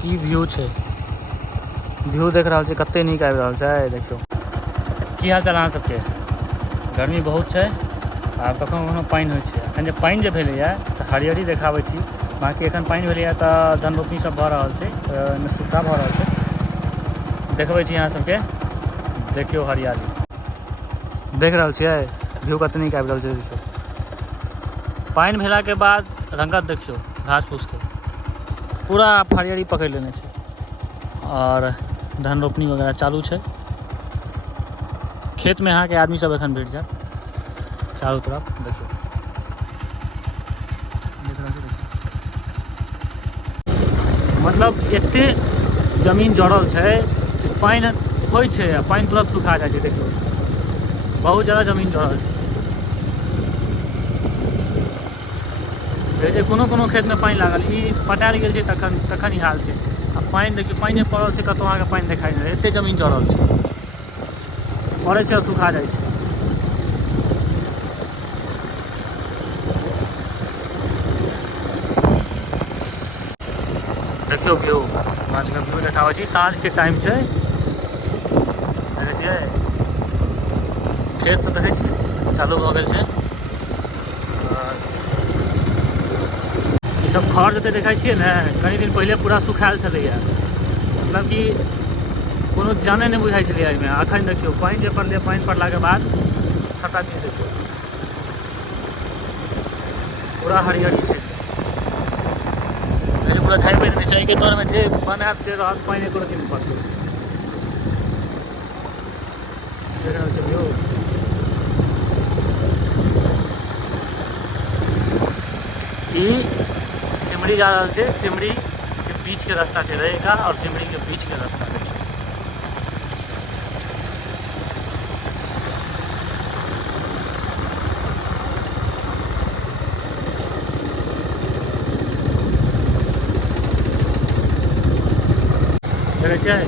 की व्यू छै, व्यू देख रहल छी कते नीक आबि रहल छै। देखियौ की हाल चाल अहाँ सबके। गर्मी बहुत छै, आब कखनो कखनो पानि होइ छै। एखन जे पानि जे भेलैए तऽ हरियरी देखाबै छी, बाँकी एखन पानि भेलैए तऽ धन रोपनी सब भऽ रहल छै, ओहिमे सुविधा भऽ रहल छै। देखबै छी अहाँ सबके, देखियौ हरियाली देख रहल छियै, व्यू कते नीक आबि रहल छै। देखियौ पानि भेलाके बाद रङ्गत देखियौ घास फूसके, पूरा हरियरी पकड़ि लेने छै। और धान रोपनी वगैरह चालू छै। खेतमे अहाँके आदमी सब एखन भेट जायत चारू तरफ। देखियौ मतलब एते जमीन जड़ल छै, पानि होइ छै आ पानि तुरत सुखा जाइ छै। देखियौ बहुत ज़्यादा जमीन जड़ल छै। कहै छै कोनो कोनो खेतमे पानि लागल, ई पटायल गेल छै तखन ई हाल छै। आ पानि देखियौ, पानि पड़ल छै कतहु अहाँके पानि देखाइ नहि, एतेक जमीन जड़ल छै, पड़ै छै आ सुखा जाइ छै। देखियौ व्यू, हमरा सबके व्यू देखाबै छी, साँझके टाइम छै। देखै छियै खेत सब देखै छियै चालू भऽ गेल छै। ई सब खड़ जते देखै छियै ने, कनि दिन पहिले पूरा सुखायल छलैए, मतलब कि कोनो जाने नहि बुझाइ छलै एहिमे। एखन देखियौ पानि जे पड़लै, पानि पड़लाके बाद सबटा चीज देखियौ पूरा हरियरी छै। पूरा झाड़ि देने छै, एहिके तरमे जे बनायत जे रहत पानि एको रत्ती नहि पड़तै। देख रहल छियै व्यू, ई सिमरी जा रहल छै, सिमरी के बीच के रास्ता छै, रहेगा और सिमरी के बीच के रास्ता है। देखै छियै